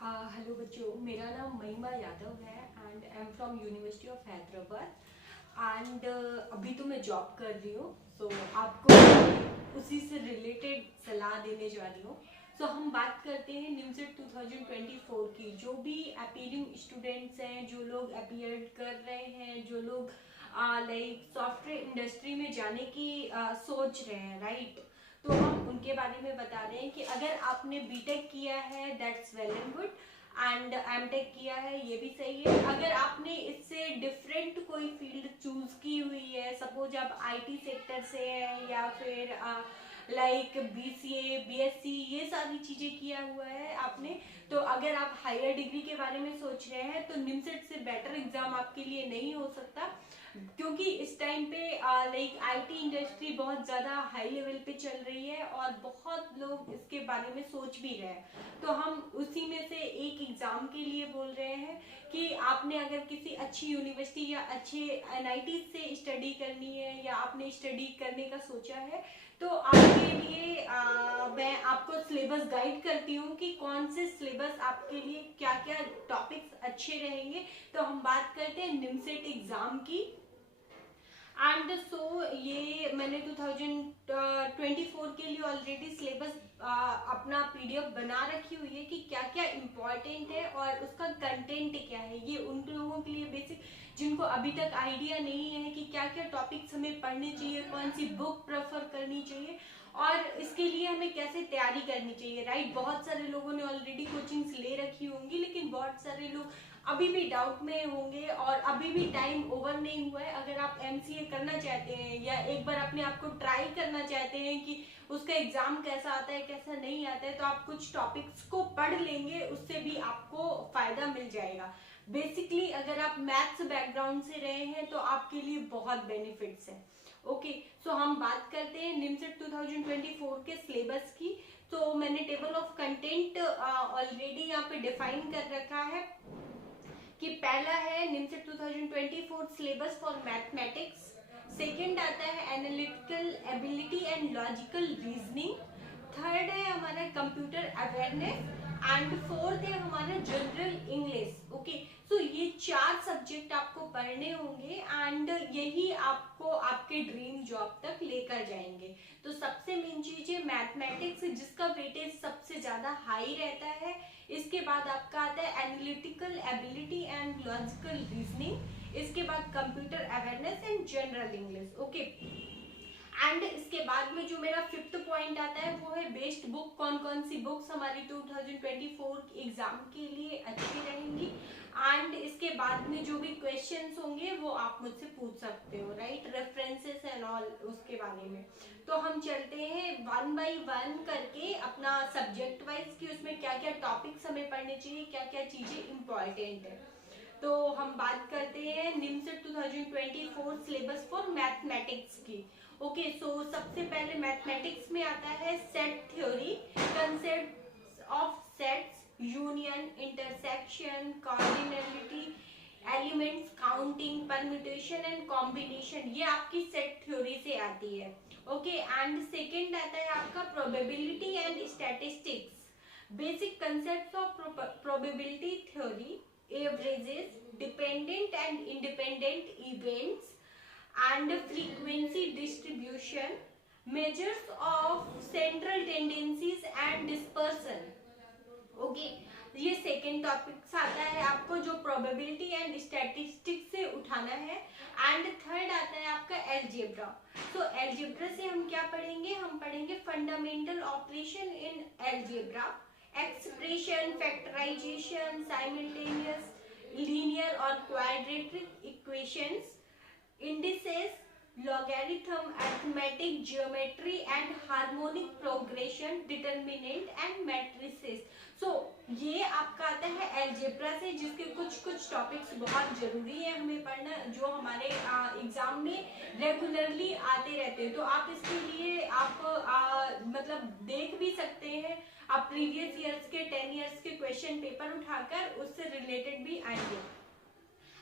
Hello बच्चों, मेरा नाम महिमा यादव है and I am from university of Hyderabad and अभी तो मैं जॉब कर रही हूँ। सो आपको उसी से रिलेटेड सलाह देने जा रही हूँ। सो हम बात करते हैं निमसेट 2024 की। जो भी अपीयरिंग स्टूडेंट्स हैं, जो लोग अपीयर कर रहे हैं, जो लोग लाइक सॉफ्टवेयर इंडस्ट्री में जाने की सोच रहे हैं, राइट। तो हम उनके बारे में बता रहे हैं कि अगर आपने बीटेक किया है that's well and good, and MTech किया है ये भी सही है। अगर आपने इससे डिफरेंट कोई फील्ड चूज की हुई है, सपोज आप आईटी सेक्टर से हैं या फिर लाइक बीसीए बीएससी ये सारी चीजें किया हुआ है आपने, तो अगर आप हायर डिग्री के बारे में सोच रहे हैं तो निमसेट से बेटर एग्जाम आपके लिए नहीं हो सकता, क्योंकि इस टाइम पे लाइक आईटी इंडस्ट्री बहुत ज़्यादा हाई लेवल पे चल रही है और बहुत लोग इसके बारे में सोच भी रहे हैं। तो हम उसी में से एक एग्ज़ाम के लिए बोल रहे हैं कि आपने अगर किसी अच्छी यूनिवर्सिटी या अच्छे एनआईटी से स्टडी करनी है या आपने स्टडी करने का सोचा है, तो आपके लिए मैं आपको सिलेबस गाइड करती हूँ कि कौन से सिलेबस आपके लिए क्या क्या टॉपिक्स अच्छे रहेंगे। तो हम बात करते हैं निमसेट एग्जाम की। एंड सो ये मैंने 2024 के लिए ऑलरेडी सिलेबस अपना पीडीएफ बना रखी हुई है कि क्या क्या इम्पोर्टेंट है और उसका कंटेंट क्या है। ये उन लोगों के लिए बेसिक जिनको अभी तक आइडिया नहीं है कि क्या क्या टॉपिक्स हमें पढ़ने चाहिए, कौन सी बुक प्रेफर करनी चाहिए और इसके लिए हमें कैसे तैयारी करनी चाहिए, राइट। बहुत सारे लोगों ने ऑलरेडी कोचिंग्स ले रखी होंगी, लेकिन बहुत सारे लोग अभी भी डाउट में होंगे और अभी भी टाइम ओवर नहीं हुआ है। अगर आप एमसीए करना चाहते हैं या एक बार अपने आप को ट्राई करना चाहते हैं कि उसका एग्जाम कैसा आता है कैसा नहीं आता है, तो आप कुछ टॉपिक्स को पढ़ लेंगे, उससे भी आपको फायदा मिल जाएगा। बेसिकली अगर आप मैथ्स बैकग्राउंड से रहे हैं तो आपके लिए बहुत बेनिफिट्स है। ओके, सो हम बात करते हैं निमसेट 2024 के सिलेबस की। तो मैंने टेबल ऑफ कंटेंट ऑलरेडी यहाँ पे डिफाइन कर रखा है कि पहला है NIMCET 2024 syllabus for mathematics. Second आता है analytical ability and logical reasoning. Third है हमारा कंप्यूटर अवेयरनेस एंड फोर्थ है हमारा जनरल इंग्लिश। ओके, सो ये 4 सब्जेक्ट आपको पढ़ने होंगे एंड यही आपको आपके ड्रीम जॉब तक लेकर जाएंगे। तो सबसे मेन चीज है मैथमेटिक्स, जिसका वेटेज सबसे ज्यादा हाई रहता है। इसके बाद आपका आता है analytical ability and logical reasoning. इसके बाद computer awareness and general English. Okay, and इसके बाद में जो मेरा 5th पॉइंट आता है वो है बेस्ट बुक। कौन कौन सी बुक्स हमारी 2024 एग्जाम के लिए अच्छी रहेंगी एंड इसके बाद में जो भी क्वेश्चंस होंगे वो आप मुझसे पूछ सकते हो, राइट। रेफरेंसेस एंड ऑल उसके बारे में। तो हम चलते हैं 1 बाय 1 करके अपना सब्जेक्ट वाइज कि उसमें क्या क्या टॉपिक्स हमें पढ़ने चाहिए, क्या क्या चीजें इंपॉर्टेंट है। तो हम बात करते हैं निमसेट 2024 सिलेबस फॉर मैथमेटिक्स की। ओके, सो सबसे पहले मैथमेटिक्स में आता है set theory, concept of sets, union, intersection, cardinality, elements, counting, permutation and combination. ये आपकी सेट थ्योरी से आती है। ओके, एंड सेकंड आता है आपका probability and statistics, basic concept of probability theory, averages, dependent and independent events and frequency distribution, measures of central tendencies and dispersion। Okay, ये second topic आता है आपको जो प्रोबेबिलिटी एंड स्टैटिस्टिक्स से उठाना है। एंड थर्ड आता है आपका एलजेब्रा। तो एलजेब्रा से हम क्या पढ़ेंगे, हम पढ़ेंगे fundamental operation in algebra, expression, factorisation, simultaneous linear और quadratic equations, indices, logarithm, arithmetic, geometry and harmonic progression, determinant and matrices। so ये आपका आता है एलजेब्रा से, जिसके कुछ कुछ टॉपिक्स बहुत जरूरी है हमें पढ़ना, जो हमारे एग्जाम में रेगुलरली आते रहते हैं। तो आप इसके लिए आप मतलब देख भी सकते हैं, आप प्रीवियस ईयर्स के 10 ईयर्स के क्वेश्चन पेपर उठाकर उससे रिलेटेड भी आएंगे।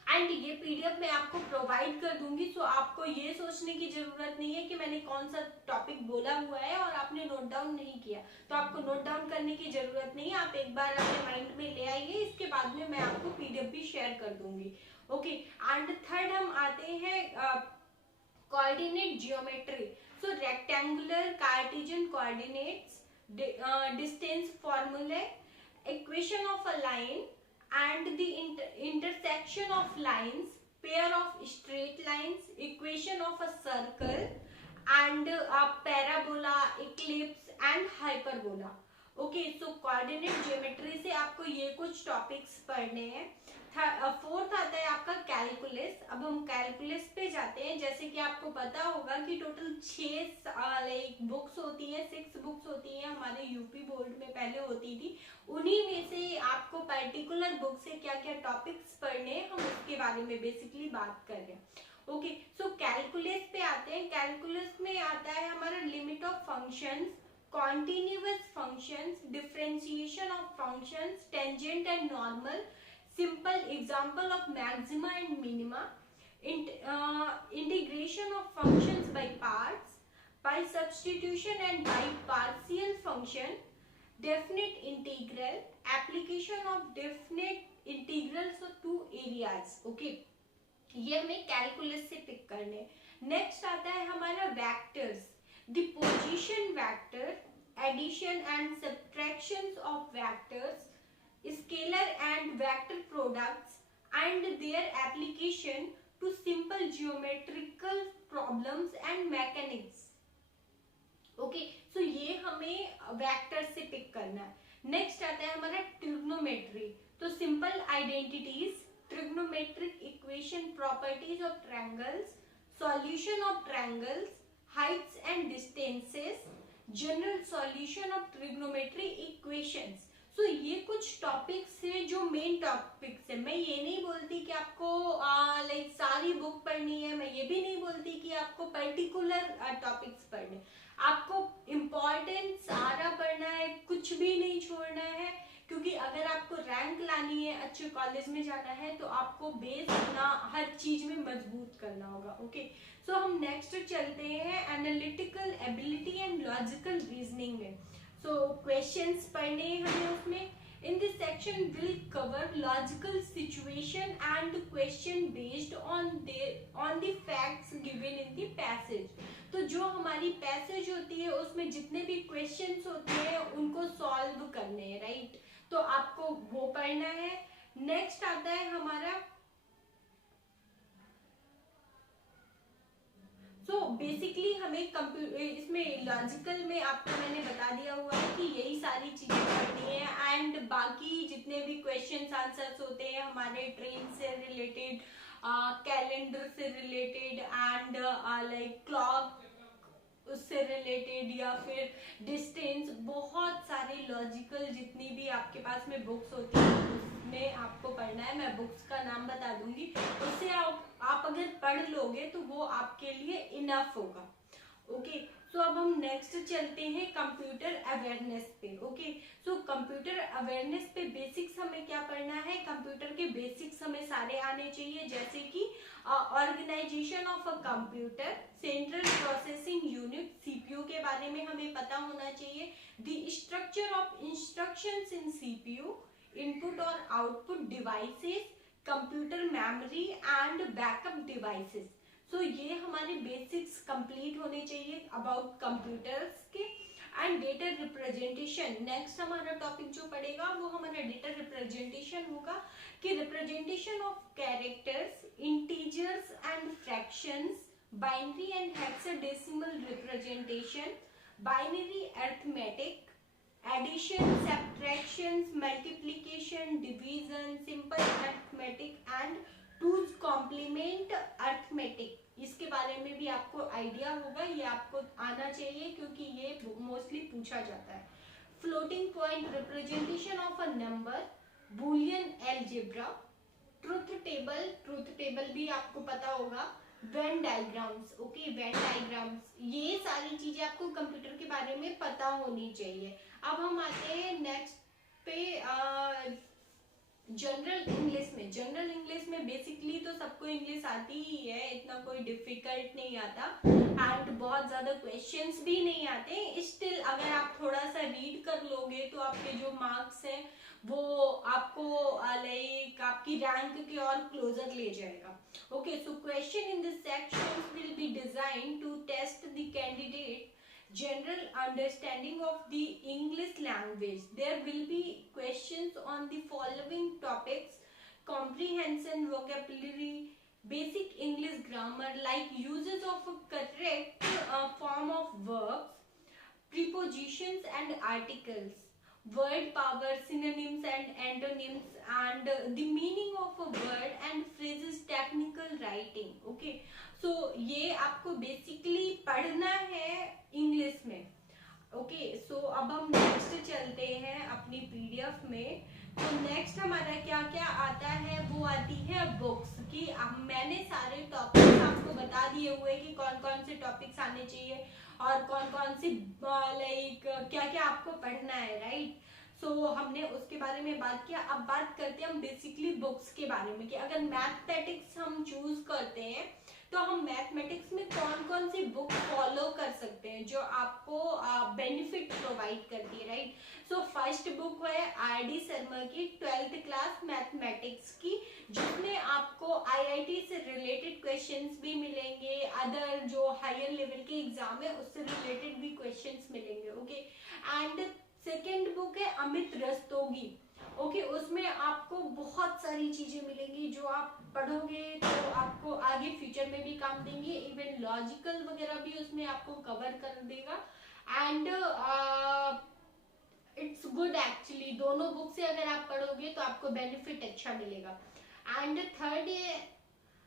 एंड ये पीडीएफ मैं आपको प्रोवाइड कर दूंगी, सो आपको ये सोचने की जरूरत नहीं है कि मैंने कौन सा टॉपिक बोला हुआ है और आपने नोट डाउन नहीं किया, तो आपको नोट डाउन करने की जरूरत नहीं है, आप एक बार अपने माइंड में ले आइए, इसके बाद में मैं आपको पीडीएफ भी शेयर कर दूंगी। ओके, एंड थर्ड हम आते हैं कोऑर्डिनेट जियोमेट्री। सो रेक्टेंगुलर, कार्टेशियन कोऑर्डिनेट्स, डिस्टेंस फॉर्मूले, equation of a line and the intersection of lines, pair of straight lines, equation of a circle and a parabola, eclipse and hyperbola। Okay, so coordinate geometry से आपको ये कुछ topics पढ़ने हैं। Fourth आता है आपका कैलकुलस। अब हम कैलकुलस पे जाते हैं। जैसे कि आपको पता होगा कि टोटल 6 बुक्स होती है, 6 बुक्स होती है, हमारे यूपी बोर्ड में पहले होती थी। उन्हीं में से आपको पर्टिकुलर बुक से क्या क्या टॉपिक्स पढ़ने हैं, हम उसके बारे में बेसिकली बात कर रहे हैं। ओके, सो कैलकुलस पे आते हैं। कैलकुलस में आता है हमारा limit of functions, continuous functions, differentiation of functions, tangent and normal, simple example of maxima and minima, integration of functions by parts, by substitution and by partial function, definite integral, application of definite integrals to areas। okay, ये हमें calculus से pick करने। Next आता है हमारा vectors, the position vector, addition and subtractions of vectors, scalar and vector products and their application to simple geometrical problems and mechanics। ओके, सो ये हमें वेक्टर से पिक करना है। नेक्स्ट आता है हमारा ट्रिग्नोमेट्री। तो simple identities, trigonometric equation, properties of triangles, solution of triangles, heights and distances, general solution of trigonometry equations। सो ये कुछ टॉपिक्स हैं जो मेन टॉपिक्स है। मैं ये नहीं बोलती कि आपको सारी बुक पढ़नी है, मैं ये भी नहीं बोलती कि आपको पर्टिकुलर टॉपिक्स पढ़ने, आपको इम्पोर्टेंट सारा पढ़ना है, कुछ भी नहीं छोड़ना है, क्योंकि अगर आपको रैंक लानी है, अच्छे कॉलेज में जाना है, तो आपको बेस अपना हर चीज में मजबूत करना होगा। ओके, सो हम नेक्स्ट चलते हैं analytical ability and logical reasoning में। सो क्वेश्चंस पढ़ने हैं हमें उसमें। इन this section will cover logical situation and question based on the facts given in the passage. तो जो हमारी पैसेज होती है उसमें जितने भी क्वेश्चंस होते हैं उनको सॉल्व करने हैं, राइट? तो आपको वो पढ़ना है। नेक्स्ट आता है हमारा बेसिकली हमें इसमें लॉजिकल में आपको मैंने बता दिया हुआ है कि यही सारी चीजें पढ़नी है, एंड बाकी जितने भी क्वेश्चंस आंसर्स होते हैं हमारे ट्रेन से रिलेटेड, कैलेंडर से रिलेटेड एंड लाइक क्लॉक उससे रिलेटेड, या फिर डिस्टेंस, बहुत सारे लॉजिकल जितनी भी आपके पास में बुक्स होती है उसमें आपको पढ़ना है। मैं बुक्स का नाम बता दूंगी, उससे आप अगर पढ़ लोगे तो वो आपके लिए इनफ होगा। ओके, सो अब हम नेक्स्ट चलते हैं कंप्यूटर अवेयरनेस पे। ओके, सो कंप्यूटर अवेयरनेस पे बेसिक्स हमें क्या पढ़ना है, कंप्यूटर के बेसिक्स हमें सारे आने चाहिए, जैसे कि organisation of a computer, central processing unit CPU के बारे में हमें पता होना चाहिए, the structure of instructions in CPU, input और output devices, computer memory and backup devices. So ये हमारे बेसिक्स कंप्लीट होने चाहिए अबाउट कंप्यूटर्स के। एंड डेटा रिप्रेजेंटेशन, नेक्स्ट हमारा टॉपिक जो पड़ेगा वो हमारा डेटा रिप्रेजेंटेशन होगा, कि representation of characters, integers and fractions, binary and hexadecimal representation, binary arithmetic, addition, subtraction, multiplication, division, simple arithmetic and two's complement arithmetic. इसके बारे में भी आपको आइडिया होगा, ये आपको आना चाहिए क्योंकि ये मोस्टली पूछा जाता है। Floating point representation of a number, Boolean algebra, truth table भी आपको पता होगा, Venn diagrams. Okay, Venn diagrams, ये सारी चीजें आपको कंप्यूटर के बारे में पता होनी चाहिए। अब हम आते हैं नेक्स्ट पे जनरल इंग्लिश में। जनरल इंग्लिश में में बेसिकली तो सबको इंग्लिश आती ही है, इतना कोई डिफिकल्ट नहीं आता एंड बहुत ज्यादा क्वेश्चंस भी नहीं आते। स्टिल अगर आप थोड़ा सा रीड कर लोगे तो आपके जो मार्क्स हैं वो आपको लाइक आपकी रैंक के और क्लोजर ले जाएगा। Okay, so question in this section will be design to test the candidate general understanding of the English language. There will be questions on the following topics: comprehension, vocabulary, basic English grammar like uses of a correct form of verbs, prepositions and articles, word power, synonyms and antonyms, and the meaning of a word and phrases, technical writing. Okay, so ये आपको basically पढ़ना है English में। Okay, सो अब हम next चलते हैं अपनी पीडीएफ में। तो नेक्स्ट हमारा क्या क्या आता है, वो आती है बुक्स की। मैंने सारे टॉपिक्स आपको बता दिए हुए कि कौन कौन से टॉपिक्स आने चाहिए और कौन कौन सी लाइक क्या क्या आपको पढ़ना है, राइट। सो हमने उसके बारे में बात किया। अब बात करते हैं हम बेसिकली बुक्स के बारे में कि अगर मैथमेटिक्स हम चूज करते हैं तो हम मैथमेटिक्स में कौन कौन सी बुक फॉलो कर सकते हैं जो आपको बेनिफिट प्रोवाइड करती है, राइट। सो फर्स्ट बुक है आर.डी. शर्मा की 12th क्लास मैथमेटिक्स की, जिसमें आपको आईआईटी से रिलेटेड क्वेश्चंस भी मिलेंगे, अदर जो हायर लेवल के एग्जाम है उससे रिलेटेड भी क्वेश्चंस मिलेंगे। ओके, एंड सेकेंड बुक है अमित रस्तोगी। ओके, उसमें आपको बहुत सारी चीजें मिलेंगी जो आप पढ़ोगे तो आपको आगे फ्यूचर में भी काम देंगे। इवन लॉजिकल वगैरह भी उसमें आपको कवर कर देगा एंड इट्स गुड एक्चुअली। दोनों बुक से अगर आप पढ़ोगे तो आपको बेनिफिट अच्छा मिलेगा। एंड थर्ड है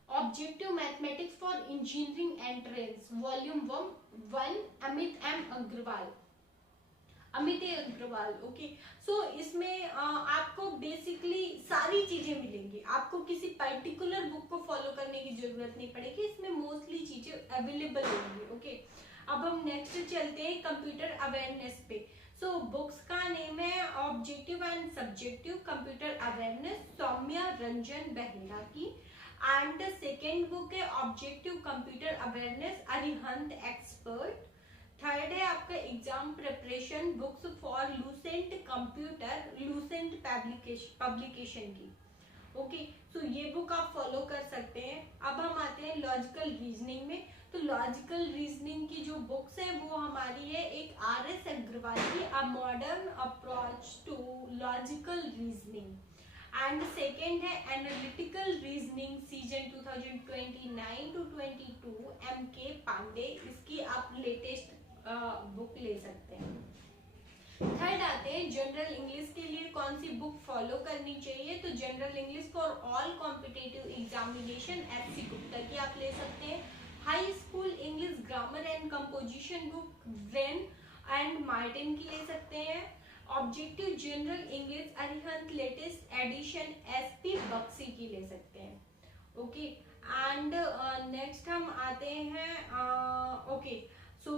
objective mathematics for engineering entrance volume 1, Amit Agarwal. Okay, so इसमें आपको बेसिकली सारी चीजें मिलेंगी, आपको किसी पर्टिकुलर बुक को फॉलो करने की जरूरत नहीं पड़ेगी, इसमें मोस्टली चीजें अवेलेबल होंगी। ओके, अब हम नेक्स्ट चलते हैं कंप्यूटर अवेयरनेस पे। सो बुक्स का नेम है objective and subjective computer awareness, Saumya Ranjan Behera की। एंड सेकेंड बुक है objective computer awareness, Arihant expert. Third है आपका exam preparation books for Lucent computer, Lucent publication की। ओके, सो ये बुक आप फॉलो कर सकते हैं। अब हम आते हैं लॉजिकल रीजनिंग में। तो लॉजिकल रीजनिंग की जो बुक्स है वो हमारी है एक आर.एस. अग्रवाल की, a modern approach to logical reasoning. And second है analytical reasoning season 2029 to 22, M.K. Pandey. इसकी आप लेटेस्ट बुक ले सकते हैं। थर्ड आते हैं जनरल इंग्लिश के लिए कौन सी बुक फॉलो करनी चाहिए। तो general English for all competitive examination F C. Gupta की आप ले सकते हैं। High school English grammar and composition book Wren and Martin की ले सकते हैं। Objective general English Arihant latest edition S P. Bakshi की ले सकते हैं। ओके, एंड नेक्स्ट हम आते हैं ओके, सो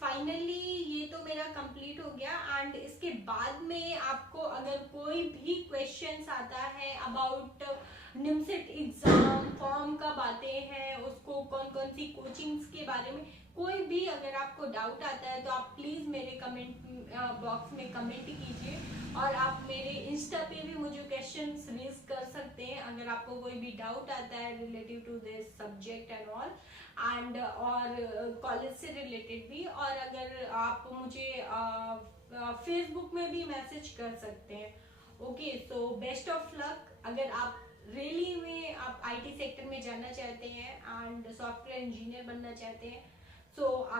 फाइनली ये तो मेरा कंप्लीट हो गया। एंड इसके बाद में आपको अगर कोई भी क्वेश्चंस आता है अबाउट निमसेट एग्जाम, फॉर्म कब आते हैं, उसको कौन कौन सी कोचिंग्स के बारे में कोई भी अगर आपको डाउट आता है तो आप प्लीज मेरे कमेंट बॉक्स में कमेंट कीजिए और आप मेरे इंस्टा पे भी मुझे क्वेश्चंस रेज कर सकते हैं अगर आपको कोई भी डाउट आता है relative to this subject and all, and और कॉलेज से रिलेटेड भी। और अगर आप मुझे फेसबुक में भी मैसेज कर सकते हैं। Okay, so best of luck. अगर आप रियली में आप आईटी सेक्टर में जाना चाहते हैं एंड सॉफ्टवेयर इंजीनियर बनना चाहते हैं, सो आप